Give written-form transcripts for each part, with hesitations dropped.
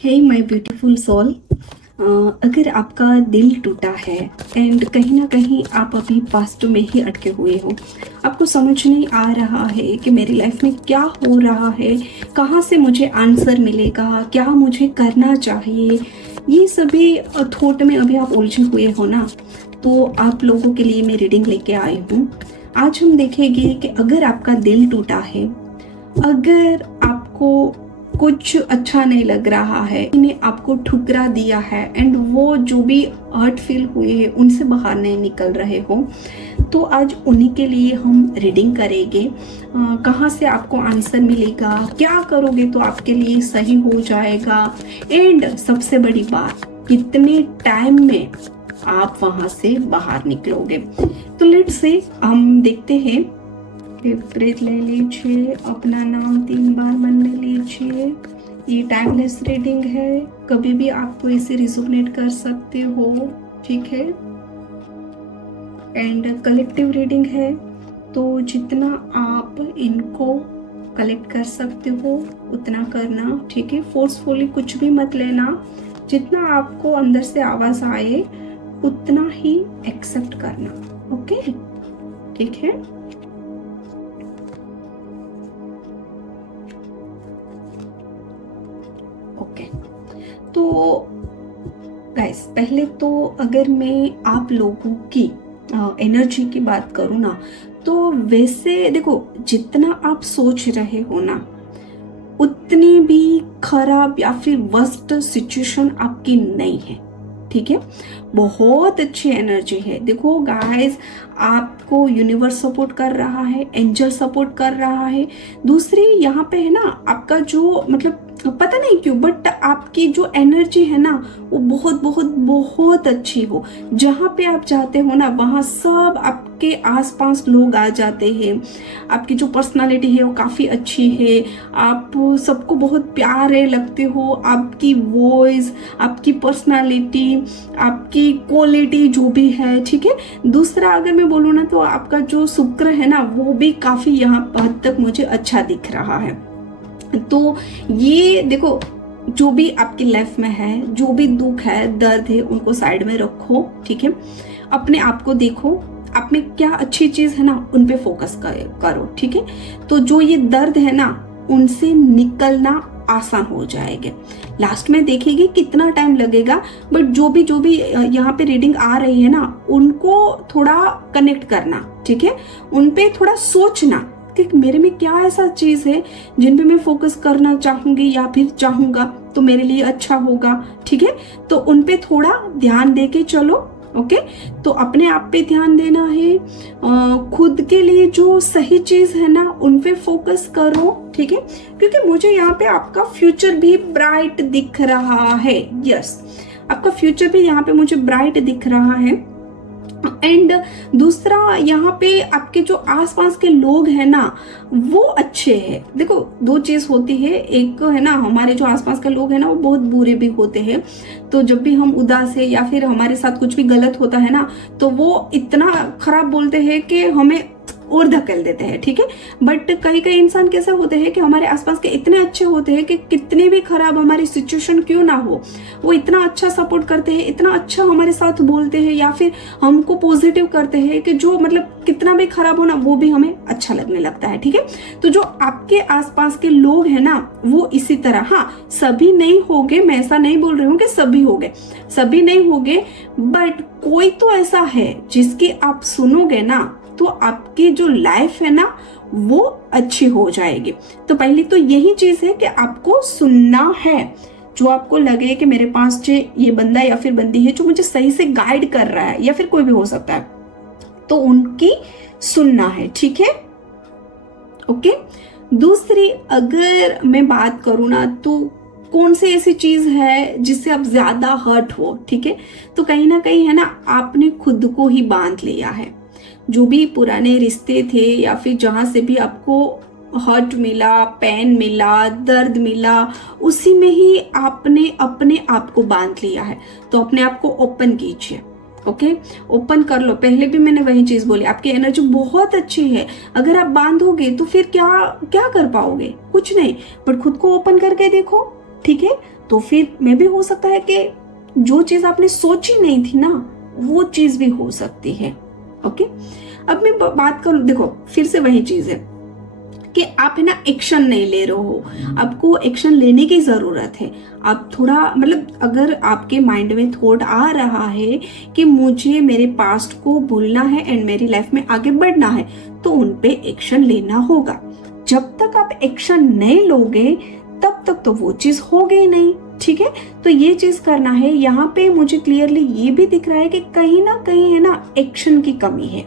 Hey my beautiful soul, अगर आपका दिल टूटा है एंड कहीं ना कहीं आप अभी पास्ट में ही अटके हुए हो, आपको समझ नहीं आ रहा है कि मेरी लाइफ में क्या हो रहा है, कहाँ से मुझे आंसर मिलेगा, क्या मुझे करना चाहिए, ये सभी थॉट में अभी आप उलझे हुए हो ना, तो आप लोगों के लिए मैं रीडिंग लेके आई हूँ। आज हम देखेंगे कि अगर आपका दिल टूटा है, अगर आपको कुछ अच्छा नहीं लग रहा है, इन्हें आपको ठुकरा दिया है एंड वो जो भी हर्ट फील हुए हैं उनसे बाहर नहीं निकल रहे हो, तो आज उन्हीं के लिए हम रीडिंग करेंगे। कहाँ से आपको आंसर मिलेगा, क्या करोगे तो आपके लिए सही हो जाएगा, एंड सबसे बड़ी बात, कितने टाइम में आप वहां से बाहर निकलोगे। तो लेट्स से हम देखते हैं। ब्रेथ ले लीजिए, अपना नाम 3 बार मन में लीजिए। ये टाइमलेस रीडिंग है, कभी भी आपको इसे रिजोनेट कर सकते हो, ठीक है। एंड कलेक्टिव रीडिंग है, तो जितना आप इनको कलेक्ट कर सकते हो उतना करना, ठीक है। फोर्सफुली कुछ भी मत लेना, जितना आपको अंदर से आवाज आए उतना ही एक्सेप्ट करना, ओके, ठीक है। ओके, तो गाइस, पहले तो अगर मैं आप लोगों की एनर्जी की बात करूँ ना, तो वैसे देखो, जितना आप सोच रहे हो ना, उतनी भी खराब या फिर वर्स्ट सिचुएशन आपकी नहीं है, ठीक है। बहुत अच्छी एनर्जी है। देखो गाइस, आपको यूनिवर्स सपोर्ट कर रहा है, एंजल सपोर्ट कर रहा है। दूसरी यहाँ पे है ना, आपका जो मतलब पता नहीं क्यों, बट आपकी जो एनर्जी है ना, वो बहुत बहुत बहुत अच्छी हो। जहाँ पे आप जाते हो ना, वहाँ सब आपके आसपास लोग आ जाते हैं। आपकी जो पर्सनालिटी है वो काफ़ी अच्छी है, आप सबको बहुत प्यारे लगते हो। आपकी वॉइस, आपकी पर्सनालिटी, आपकी क्वालिटी जो भी है, ठीक है। दूसरा अगर मैं बोलूँ ना, तो आपका जो शुक्र है ना, वो भी काफ़ी यहाँ हद तक मुझे अच्छा दिख रहा है। तो ये देखो, जो भी आपकी लाइफ में है, जो भी दुख है, दर्द है, उनको साइड में रखो, ठीक है। अपने आप को देखो, आप में क्या अच्छी चीज है ना, उन पे फोकस करो, ठीक है। तो जो ये दर्द है ना, उनसे निकलना आसान हो जाएगा। लास्ट में देखेगी कितना टाइम लगेगा, बट जो भी यहाँ पे रीडिंग आ रही है ना, उनको थोड़ा कनेक्ट करना, ठीक है। उन पे थोड़ा सोचना कि मेरे में क्या ऐसा चीज है जिन पे मैं फोकस करना चाहूंगी या फिर चाहूंगा तो मेरे लिए अच्छा होगा, ठीक है। तो उन पे थोड़ा ध्यान दे के चलो, ओके। तो अपने आप पे ध्यान देना है, खुद के लिए जो सही चीज है ना, उन पे फोकस करो, ठीक है। क्योंकि मुझे यहाँ पे आपका फ्यूचर भी ब्राइट दिख रहा है। यस, आपका फ्यूचर भी यहाँ पे मुझे ब्राइट दिख रहा है। एंड दूसरा, यहाँ पे आपके जो आसपास के लोग हैं ना, वो अच्छे हैं। देखो, दो चीज होती है, एक है ना, हमारे जो आसपास के लोग हैं ना, वो बहुत बुरे भी होते हैं। तो जब भी हम उदास है या फिर हमारे साथ कुछ भी गलत होता है ना, तो वो इतना खराब बोलते हैं कि हमें और धकेल देते हैं, ठीक है। बट कई कई इंसान कैसे होते हैं कि हमारे आसपास के इतने अच्छे होते हैं कि कितने भी खराब हमारी सिचुएशन क्यों ना हो, वो इतना अच्छा सपोर्ट करते हैं, इतना अच्छा हमारे साथ बोलते हैं या फिर हमको पॉजिटिव करते हैं कि जो मतलब कितना भी खराब हो ना, वो भी हमें अच्छा लगने लगता है, ठीक है। तो जो आपके आसपास के लोग हैं ना, वो इसी तरह, हाँ, सभी नहीं होंगे, मैं ऐसा नहीं बोल रही हूँ कि सभी होंगे, सभी नहीं होंगे, बट कोई तो ऐसा है जिसकी आप सुनोगे ना, तो आपकी जो लाइफ है ना, वो अच्छी हो जाएगी। तो पहली तो यही चीज है कि आपको सुनना है। जो आपको लगे कि मेरे पास जो ये बंदा या फिर बंदी है जो मुझे सही से गाइड कर रहा है, या फिर कोई भी हो सकता है, तो उनकी सुनना है, ठीक है, ओके। दूसरी अगर मैं बात करूँ ना, तो कौन सी ऐसी चीज है जिससे आप ज्यादा हर्ट हो, ठीक है। तो कहीं ना कहीं है ना, आपने खुद को ही बांध लिया है। जो भी पुराने रिश्ते थे या फिर जहां से भी आपको हर्ट मिला, पेन मिला, दर्द मिला, उसी में ही आपने अपने आप को बांध लिया है। तो अपने आप को ओपन कीजिए, ओके, ओपन कर लो। पहले भी मैंने वही चीज बोली, आपकी एनर्जी बहुत अच्छी है। अगर आप बांधोगे तो फिर क्या क्या कर पाओगे? कुछ नहीं, बट खुद को ओपन करके देखो, ठीक है? तो फिर मे भी हो सकता है कि जो चीज आपने सोची नहीं थी ना, वो चीज भी हो सकती है। ओके, अब मैं बात करूं, देखो फिर से वही चीज है कि आप है ना एक्शन नहीं ले रहे हो, आपको एक्शन लेने की जरूरत है। आप थोड़ा मतलब अगर आपके माइंड में थॉट आ रहा है कि मुझे मेरे पास्ट को भूलना है एंड मेरी लाइफ में आगे बढ़ना है, तो उन पे एक्शन लेना होगा। जब तक आप एक्शन नहीं लोगे तब तक तो वो चीज होगी ही नहीं, ठीक है? तो ये चीज करना है। यहाँ पे मुझे क्लियरली ये भी दिख रहा है कि कहीं ना कहीं है ना एक्शन की कमी है।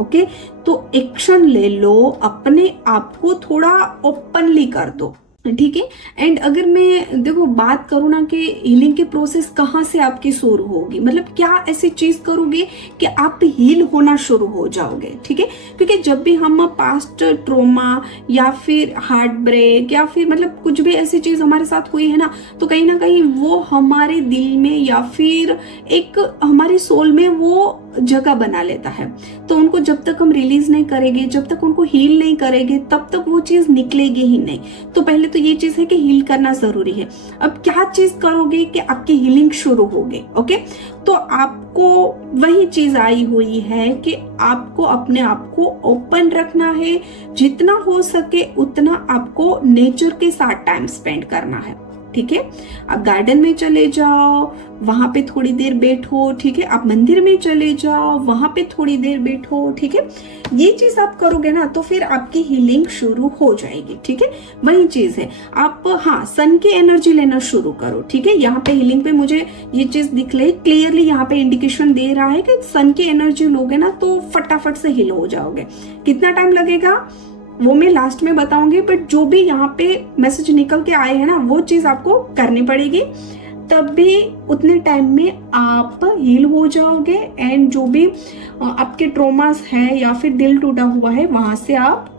ओके, तो एक्शन ले लो, अपने आप को थोड़ा ओपनली कर दो, ठीक है? एंड अगर मैं देखो बात करूँ ना कि हीलिंग के प्रोसेस कहाँ से आपकी शुरू होगी, मतलब क्या ऐसी चीज करोगे कि आप हील होना शुरू हो जाओगे, ठीक है? क्योंकि जब भी हम पास्ट ट्रोमा या फिर हार्ट ब्रेक या फिर मतलब कुछ भी ऐसी चीज हमारे साथ हुई है ना कहीं वो हमारे दिल में या फिर एक हमारी सोल में वो जगह बना लेता है। तो उनको जब तक हम रिलीज नहीं करेंगे, जब तक उनको हील नहीं करेंगे, तब तक वो चीज निकलेगी ही नहीं। तो पहले तो ये चीज है कि हील करना जरूरी है। अब क्या चीज करोगे कि आपकी हीलिंग शुरू होगी? ओके, तो आपको वही चीज आई हुई है कि आपको अपने आप को ओपन रखना है, जितना हो सके उतना आपको नेचर के साथ टाइम स्पेंड करना है, ठीक है? आप गार्डन में चले जाओ, वहां पे थोड़ी देर बैठो, ठीक है? आप मंदिर में चले जाओ, वहां पे थोड़ी देर बैठो, ठीक है? ये चीज आप करोगे ना तो फिर आपकी हीलिंग शुरू हो जाएगी, ठीक है? वही चीज है। आप हाँ सन की एनर्जी लेना शुरू करो, ठीक है? यहाँ पे हीलिंग पे मुझे ये चीज दिख रही क्लियरली, यहाँ पे इंडिकेशन दे रहा है कि सन की एनर्जी लोगे ना तो फटाफट से हील हो जाओगे। कितना टाइम लगेगा वो मैं लास्ट में बताऊंगी, बट जो भी यहाँ पे मैसेज निकल के आए हैं ना वो चीज आपको करनी पड़ेगी, तब भी उतने टाइम में आप हील हो जाओगे। एंड जो भी आपके ट्रोमास है या फिर दिल टूटा हुआ है वहां से आप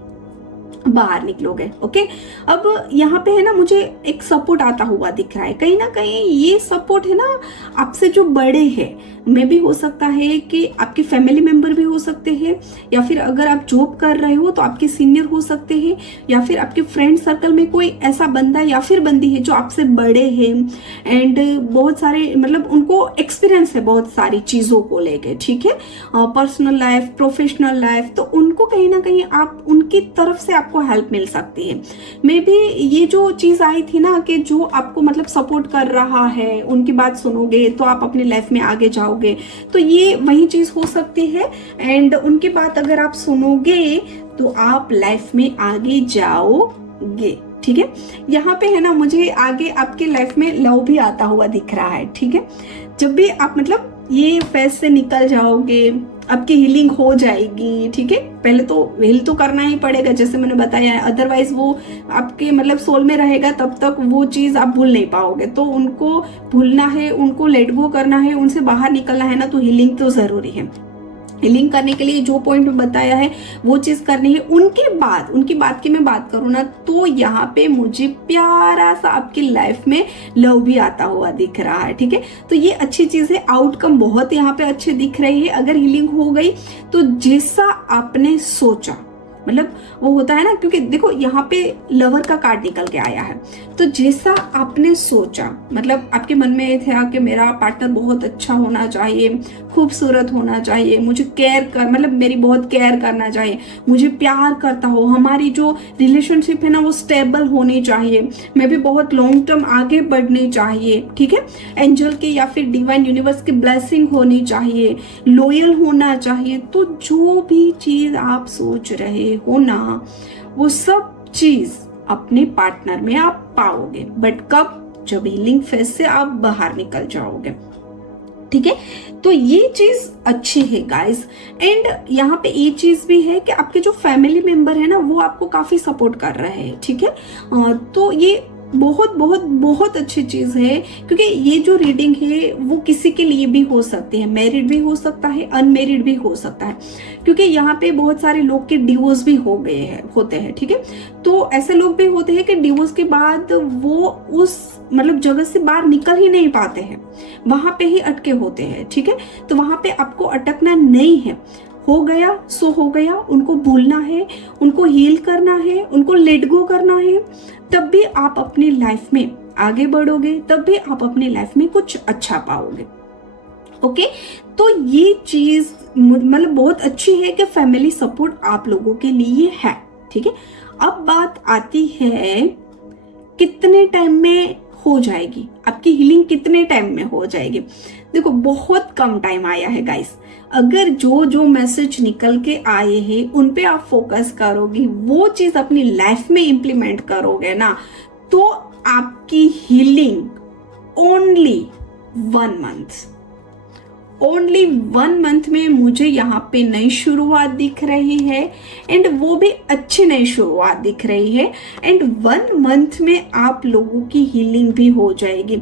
बाहर निकलोगे। ओके, अब यहाँ पे है ना मुझे एक सपोर्ट आता हुआ दिख रहा है। कहीं ना कहीं ये सपोर्ट है ना आपसे जो बड़े हैं, में भी हो सकता है कि आपके फैमिली मेंबर भी हो सकते हैं, या फिर अगर आप जॉब कर रहे हो तो आपके सीनियर हो सकते हैं, या फिर आपके फ्रेंड सर्कल में कोई ऐसा बंदा या फिर बंदी है जो आपसे बड़े हैं एंड बहुत सारे मतलब उनको एक्सपीरियंस है बहुत सारी चीजों को लेके, ठीक है? पर्सनल लाइफ, प्रोफेशनल लाइफ, तो उनको कहीं ना कहीं आप उनकी तरफ से आपको हेल्प मिल सकती है। मे बी ये जो चीज आई थी ना कि जो आपको मतलब सपोर्ट कर रहा है, उनकी बात सुनोगे तो आप अपनी लाइफ में आगे जाओगे, तो ये वही चीज हो सकती है। एंड उनकी बात अगर आप सुनोगे तो आप लाइफ में आगे जाओगे, ठीक है? यहाँ पे है ना मुझे आगे आपके लाइफ में लव भी आता हुआ दिख रहा है, ठीक है? जब भी आप मतलब ये फेज से निकल जाओगे, आपकी हीलिंग हो जाएगी, ठीक है? पहले तो हील तो करना ही पड़ेगा जैसे मैंने बताया है, अदरवाइज वो आपके मतलब सोल में रहेगा तब तक वो चीज आप भूल नहीं पाओगे। तो उनको भूलना है, उनको लेट गो करना है, उनसे बाहर निकलना है ना, तो हीलिंग तो जरूरी है। हीलिंग करने के लिए जो पॉइंट में बताया है वो चीज करनी है। उनकी बात की मैं बात करूँ ना तो यहाँ पे मुझे प्यारा सा आपकी लाइफ में लव भी आता हुआ दिख रहा है, ठीक है? तो ये अच्छी चीज है, आउटकम बहुत यहाँ पे अच्छे दिख रहे हैं। अगर हीलिंग हो गई तो जैसा आपने सोचा, मतलब वो होता है ना, क्योंकि देखो यहाँ पे लवर का कार्ड निकल के आया है, तो जैसा आपने सोचा, मतलब आपके मन में ये था कि मेरा पार्टनर बहुत अच्छा होना चाहिए, खूबसूरत होना चाहिए, मुझे केयर कर मतलब मेरी बहुत केयर करना चाहिए, मुझे प्यार करता हो, हमारी जो रिलेशनशिप है ना वो स्टेबल होनी चाहिए, मैं भी बहुत लॉन्ग टर्म आगे बढ़नी चाहिए, ठीक है? एंजल की या फिर डिवाइन यूनिवर्स की ब्लेसिंग होनी चाहिए, लॉयल होना चाहिए। तो जो भी चीज आप सोच रहे हो ना वो सब चीज अपने पार्टनर में आप पाओगे, बट कब? जब हीलिंग फेज से आप बाहर निकल जाओगे, ठीक है? तो ये चीज अच्छी है गाइस। एंड यहाँ पे ये चीज भी है कि आपके जो फैमिली मेंबर है ना वो आपको काफी सपोर्ट कर रहे हैं, ठीक है? तो ये बहुत बहुत बहुत अच्छी चीज है, क्योंकि ये जो रीडिंग है वो किसी के लिए भी हो सकती है, मैरिड भी हो सकता है, अनमेरिड भी हो सकता है, क्योंकि यहाँ पे बहुत सारे लोग के डिवोर्स भी हो गए हैं, होते हैं, ठीक है। तो ऐसे लोग भी होते हैं कि डिवोर्स के बाद वो उस मतलब जगह से बाहर निकल ही नहीं पाते हैं, वहां पे ही अटके होते हैं, ठीक है। तो वहां पे आपको अटकना नहीं है, हो गया सो हो गया, उनको भूलना है, उनको हील करना है, उनको लेट गो करना है, तब भी आप अपनी लाइफ में आगे बढ़ोगे, तब भी आप अपनी लाइफ में कुछ अच्छा पाओगे। ओके, तो ये चीज मतलब बहुत अच्छी है कि फैमिली सपोर्ट आप लोगों के लिए है, ठीक है। अब बात आती है कितने टाइम में हो जाएगी आपकी हीलिंग, कितने टाइम में हो जाएगी। देखो बहुत कम टाइम आया है गाइस, अगर जो जो मैसेज निकल के आए हैं उन पे आप फोकस करोगे, वो चीज अपनी लाइफ में इंप्लीमेंट करोगे ना, तो आपकी healing only 1 month, only 1 month में मुझे यहाँ पे नई शुरुआत दिख रही है, एंड वो भी अच्छी नई शुरुआत दिख रही है, एंड 1 मंथ में आप लोगों की हीलिंग भी हो जाएगी।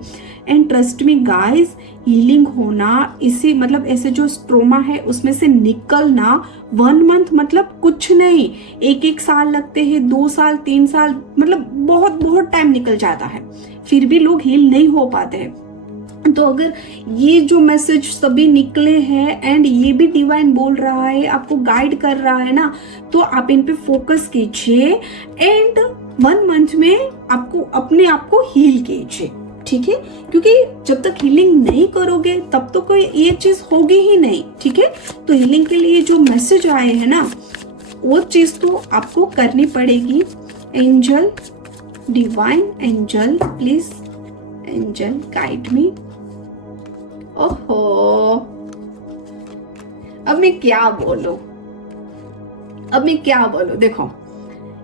And trust me guys, healing होना इसी मतलब ऐसे जो स्ट्रोमा है उसमें से निकलना 1 मंथ मतलब कुछ नहीं, 1 साल लगते हैं, 2 साल 3 साल, मतलब बहुत बहुत टाइम निकल जाता है, फिर भी लोग हील नहीं हो पाते हैं। तो अगर ये जो मैसेज सभी निकले हैं एंड ये भी डिवाइन बोल रहा है, आपको गाइड कर रहा है ना, तो आप इन पे फोकस कीजिए एंड 1 मंथ में आपको अपने आप को हील कीजिए, ठीक है। क्योंकि जब तक हीलिंग नहीं करोगे तब तो कोई ये चीज होगी ही नहीं, ठीक है। तो हीलिंग के लिए जो मैसेज आए हैं ना, वो चीज तो आपको करनी पड़ेगी। Angel, divine angel, please angel guide me. ओहो, अब मैं क्या बोलूं, अब मैं क्या बोलूं। देखो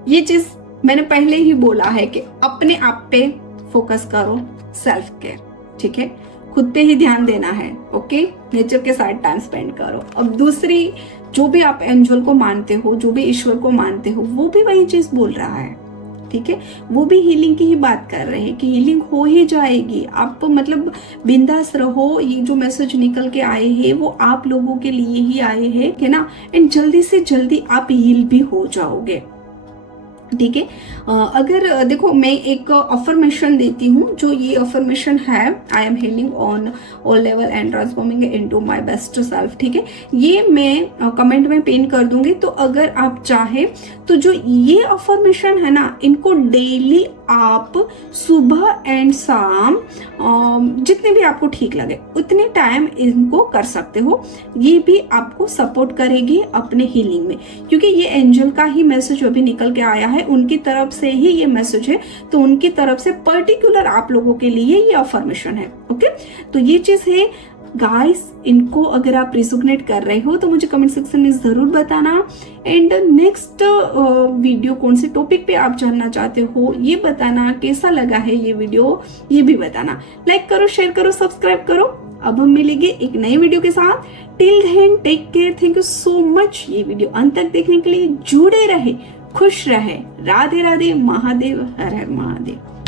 ये चीज मैंने पहले ही बोला है कि अपने आप पे फोकस करो, सेल्फ केयर, ठीक है, खुद पे ही ध्यान देना है। ओके, नेचर के साथ टाइम स्पेंड करो। अब दूसरी, जो भी आप एंजल को मानते हो, जो भी ईश्वर को मानते हो, वो भी वही चीज बोल रहा है, ठीक है। वो भी हीलिंग की ही बात कर रहे हैं कि हीलिंग हो ही जाएगी, आप मतलब बिंदास रहो। ये जो मैसेज निकल के आए हैं वो आप लोगों के लिए ही आए हैं, है ना, एंड जल्दी से जल्दी आप हील भी हो जाओगे, ठीक है। अगर देखो मैं एक अफर्मेशन देती हूँ, जो ये अफर्मेशन है, I am healing on all level and transforming into my best self, ठीक है। ये मैं कमेंट में पिन कर दूंगी, तो अगर आप चाहे तो जो ये अफर्मेशन है ना, इनको डेली आप सुबह एंड शाम जितने भी आपको ठीक लगे उतने टाइम इनको कर सकते हो। ये भी आपको सपोर्ट करेगी अपने हीलिंग में, क्योंकि ये एंजल का ही मैसेज अभी निकल के आया है, उनकी तरफ से ही ये मैसेज है, तो उनकी तरफ से पर्टिकुलर आप लोगों के लिए ये अफर्मेशन है। ओके, तो ये चीज है गाइस, इनको अगर आप रिजोनेट कर रहे हो तो मुझे कमेंट सेक्शन में जरूर बताना, एंड नेक्स्ट वीडियो कौन से टॉपिक पे आप जानना चाहते हो ये बताना, कैसा लगा है ये वीडियो ये भी बताना। लाइक करो, शेयर करो, सब्सक्राइब करो। अब हम मिलेंगे एक नई वीडियो के साथ। Till then take care, thank you so much ये वीडियो अंत तक देखने के लिए। जुड़े रहे, खुश रहे, राधे राधे, महादेव, हर हर महादेव।